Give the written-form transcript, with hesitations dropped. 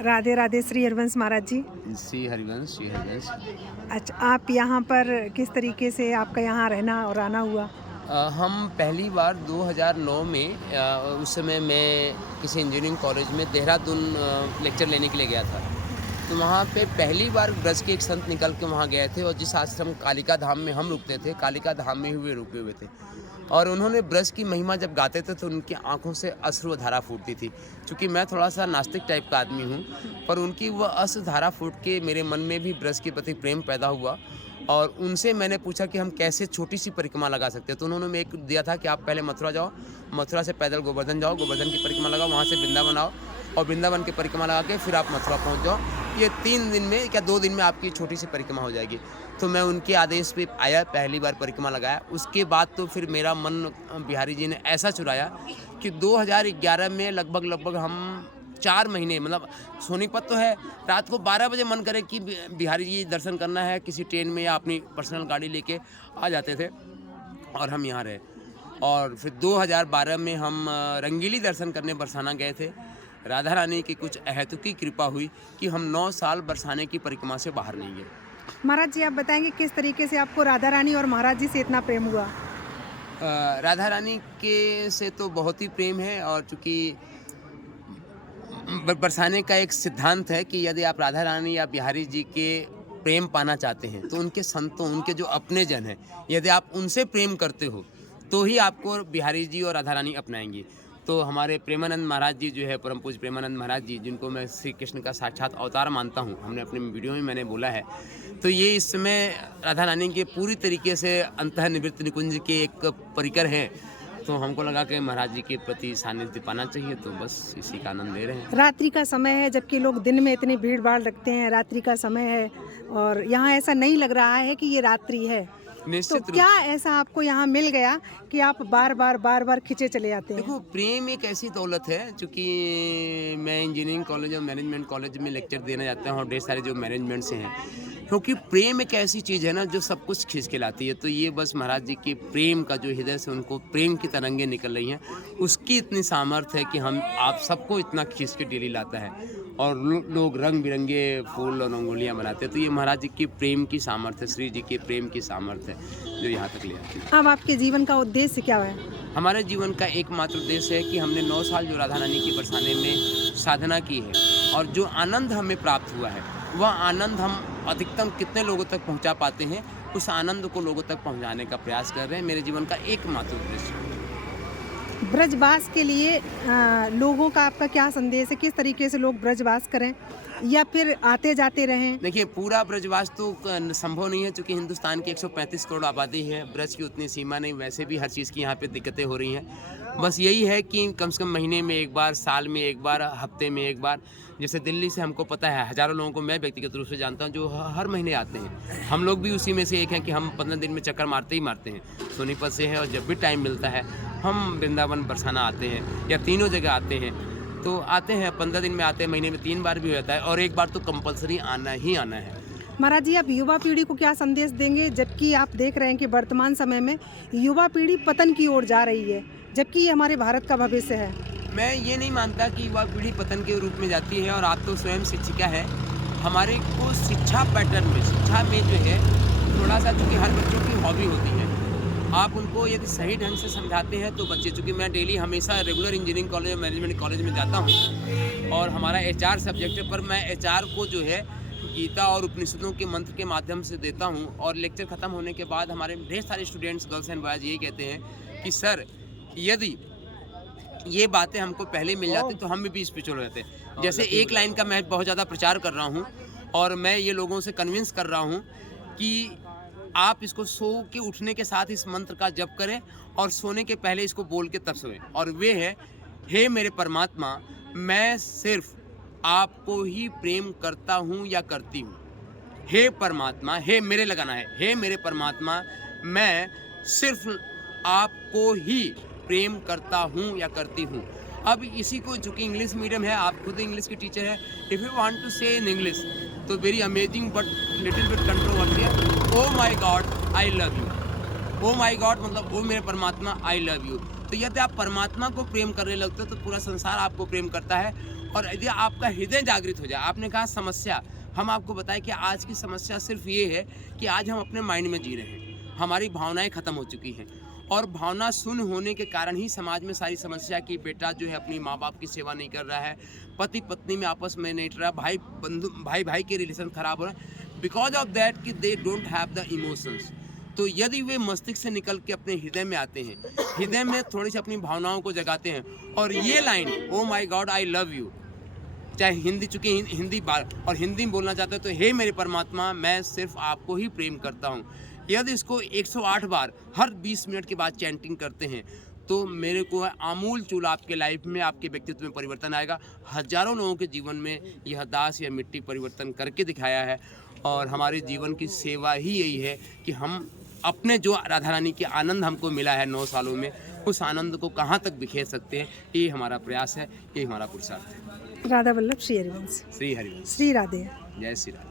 राधे राधे श्री हरिवंश महाराज जी। श्री हरिवंश, श्री हरिवंश। अच्छा, आप यहाँ पर किस तरीके से आपका यहाँ रहना और आना हुआ? हम पहली बार 2009 में उस समय मैं किसी इंजीनियरिंग कॉलेज में देहरादून लेक्चर लेने के लिए गया था। तो वहाँ पे पहली बार ब्रज के एक संत निकल के वहाँ गए थे और जिस आश्रम कालिका धाम में हम रुकते थे, कालिका धाम में ही वे रुके हुए थे। और उन्होंने ब्रज की महिमा जब गाते थे तो उनकी आँखों से अश्रुधारा फूटती थी। चूँकि मैं थोड़ा-सा नास्तिक टाइप का आदमी हूँ, पर उनकी वह अश्रुधारा फूट के मेरे मन में भी ब्रज के प्रति प्रेम पैदा हुआ। और उनसे मैंने पूछा कि हम कैसे छोटी-सी परिक्रमा लगा सकते हैं। तो उन्होंने एक दिया था कि आप पहले मथुरा जाओ, मथुरा से पैदल गोवर्धन जाओ, गोवर्धन की परिक्रमा लगाओ, वहाँ से वृंदावन आओ और वृंदावन की परिक्रमा लगा के फिर आप मथुरा पहुँच जाओ। ये 3 दिन में या 2 दिन में आपकी छोटी-सी परिक्रमा हो जाएगी। तो मैं उनके आदेश पे आया, पहली बार परिक्रमा लगाया। उसके बाद तो फिर मेरा मन बिहारी जी ने ऐसा चुराया कि 2011 में लगभग हम 4 महीने, मतलब सोनीपत तो है, रात को 12 बजे मन करे कि बिहारी जी दर्शन करना है, किसी ट्रेन में या अपनी पर्सनल गाड़ी लेके आ जाते थे और हम यहाँ रहे। और फिर 2012 में हम रंगीली दर्शन करने बरसाना गए थे। राधा रानी की कुछ अहेतुकी कृपा हुई कि हम 9 साल बरसाने की परिक्रमा से बाहर नहीं गए। महाराज जी, आप बताएँगे किस तरीके से आपको राधा रानी और महाराज जी से इतना प्रेम हुआ? राधा रानी के से तो बहुत ही प्रेम है और चूँकि बरसाने का एक सिद्धांत है कि यदि आप राधा रानी या बिहारी जी के प्रेम पाना चाहते हैं तो उनके संतों, उनके जो अपने जन हैं, यदि आप उनसे प्रेम करते हो तो ही आपको बिहारी जी और राधा रानी अपनाएंगी। तो हमारे प्रेमानंद महाराज जी जो है, परम पूज्य प्रेमानंद महाराज जी, जिनको मैं श्री कृष्ण का साक्षात अवतार मानता हूँ, हमने अपने वीडियो में मैंने बोला है। तो ये इस समय राधा रानी के पूरी तरीके से अंतःनिवृत्त निकुंज के एक परिकर हैं। तो हमको लगा कि महाराज जी के प्रति सानिध्य पाना चाहिए, तो बस इसी का आनंद ले रहे हैं। रात्रि का समय है, जबकि लोग दिन में इतनी भीड़-भाड़ रखते हैं, रात्रि का समय है और यहाँ ऐसा नहीं लग रहा है कि ये रात्रि है। तो निश्चित रूप क्या ऐसा आपको यहाँ मिल गया कि आप बार-बार खिंचे चले आते हैं? देखो, प्रेम एक ऐसी दौलत है, चूँकि मैं इंजीनियरिंग कॉलेज और मैनेजमेंट कॉलेज में लेक्चर देने जाता हूँ और ढेर सारे जो मैनेजमेंट से हैं, क्योंकि प्रेम एक ऐसी चीज़ है ना जो सब कुछ खींच के लाती है। तो ये बस महाराज जी के प्रेम का जो हृदय से उनको प्रेम की तरंगें निकल रही हैं, उसकी इतनी सामर्थ्य है कि हम आप सबको इतना खींच के डेली लाता है। और लोग रंग बिरंगे फूल और रंगोलियाँ बनाते हैं। तो ये महाराज जी की प्रेम की सामर्थ्य, श्री जी के प्रेम की सामर्थ्य है जो यहाँ तक ले आती है। अब आपके जीवन का उद्देश्य क्या है? हमारे जीवन का एकमात्र उद्देश्य है कि हमने 9 साल जो राधा रानी की बरसाने में साधना की है और जो आनंद हमें प्राप्त हुआ है, वह आनंद हम अधिकतम कितने लोगों तक पहुंचा पाते हैं, उस आनंद को लोगों तक पहुंचाने का प्रयास कर रहे हैं। मेरे जीवन का एकमात्र उद्देश्य है। ब्रजवास के लिए लोगों का आपका क्या संदेश है? किस तरीके से लोग ब्रजवास करें या फिर आते जाते रहें? देखिए, पूरा ब्रजवास तो संभव नहीं है, क्योंकि हिंदुस्तान की 135 करोड़ आबादी है। ब्रज की उतनी सीमा नहीं, वैसे भी हर चीज़ की यहाँ पे दिक्कतें हो रही हैं। बस यही है कि कम से कम महीने में एक बार, साल में एक बार, हफ्ते में एक बार, जैसे दिल्ली से हमको पता है हज़ारों लोगों को मैं व्यक्तिगत रूप से जानता हूँ जो हर महीने आते हैं। हम लोग भी उसी में से एक हैं कि हम 15 दिन में चक्कर मारते ही मारते हैं। सोनीपत से है और जब भी टाइम मिलता है हम वृंदावन बरसाना आते हैं या तीनों जगह आते हैं। तो आते हैं, 15 दिन में आते हैं, महीने में 3 बार भी हो जाता है और एक बार तो कंपलसरी आना ही आना है। महाराज जी, आप युवा पीढ़ी को क्या संदेश देंगे, जबकि आप देख रहे हैं कि वर्तमान समय में युवा पीढ़ी पतन की ओर जा रही है, जबकि ये हमारे भारत का भविष्य है? मैं ये नहीं मानता कि युवा पीढ़ी पतन के रूप में जाती है और आप तो स्वयं शिक्षिका हैं। हमारे को शिक्षा पैटर्न में, शिक्षा में जो है थोड़ा सा, चूँकि हर बच्चों की हॉबी होती है, आप उनको यदि सही ढंग से समझाते हैं तो बच्चे, चूँकि मैं डेली हमेशा रेगुलर इंजीनियरिंग कॉलेज और मैनेजमेंट कॉलेज में जाता हूँ और हमारा एचआर सब्जेक्ट है, पर मैं एचआर को जो है गीता और उपनिषदों के मंत्र के माध्यम से देता हूँ। और लेक्चर ख़त्म होने के बाद हमारे ढेर सारे स्टूडेंट्स, गर्ल्स एंड बॉयज़, यही कहते हैं कि सर, यदि ये बातें हमको पहले मिल जाती तो हम भी स्पिरिचुअल हो जाते। जैसे एक लाइन का मैं बहुत ज़्यादा प्रचार कर रहा हूँ और मैं ये लोगों से कन्विंस कर रहा हूँ कि आप इसको सो के उठने के साथ इस मंत्र का जप करें और सोने के पहले इसको बोल के तब सोएं। और वे है, हे मेरे परमात्मा, मैं सिर्फ आपको ही प्रेम करता हूँ या करती हूँ। हे परमात्मा, हे मेरे लगाना है, हे मेरे परमात्मा, मैं सिर्फ आपको ही प्रेम करता हूँ या करती हूँ। अब इसी को, चूँकि इंग्लिश मीडियम है, आप खुद इंग्लिश के टीचर हैं, इफ़ यू वांट टू से इन इंग्लिश, तो very amazing but little bit controversial, oh my God I love you. Oh my God मतलब ओ मेरे परमात्मा, आई लव यू। तो यदि आप परमात्मा को प्रेम करने लगते हो तो पूरा संसार आपको प्रेम करता है और यदि आपका हृदय जागृत हो जाए, आपने कहा समस्या, हम आपको बताएं कि आज की समस्या सिर्फ ये है कि आज हम अपने माइंड में जी रहे हैं, हमारी भावनाएं खत्म हो चुकी हैं और भावना शून्य होने के कारण ही समाज में सारी समस्या की बेटा जो है अपनी माँ बाप की सेवा नहीं कर रहा है, पति पत्नी में आपस में नहीं रहा, भाई भाई के रिलेशन खराब हो रहा है, बिकॉज ऑफ दैट कि they don't have the emotions. तो यदि वे मस्तिष्क से निकल के अपने हृदय में आते हैं, हृदय में थोड़ी सी अपनी भावनाओं को जगाते हैं और ये line O my God I love you, चाहे हिंदी, चूँकि हिंदी बार और हिंदी में बोलना चाहते हो तो हे मेरे परमात्मा मैं सिर्फ आपको ही प्रेम करता हूँ, यदि इसको 108 बार हर 20 मिनट के बाद चैंटिंग करते हैं तो मेरे को आमूल चूल आपके लाइफ में, आपके व्यक्तित्व में परिवर्तन आएगा। हजारों लोगों के जीवन में यह दास या मिट्टी परिवर्तन करके दिखाया है और हमारे जीवन की सेवा ही यही है कि हम अपने जो राधा रानी के आनंद हमको मिला है 9 सालों में, उस आनंद को कहाँ तक बिखेर सकते हैं, ये हमारा प्रयास है, ये हमारा पुरुषार्थ है। राधा वल्लभ श्री हरिवंश। श्री हरिवंश, श्री राधे। जय श्री राधे।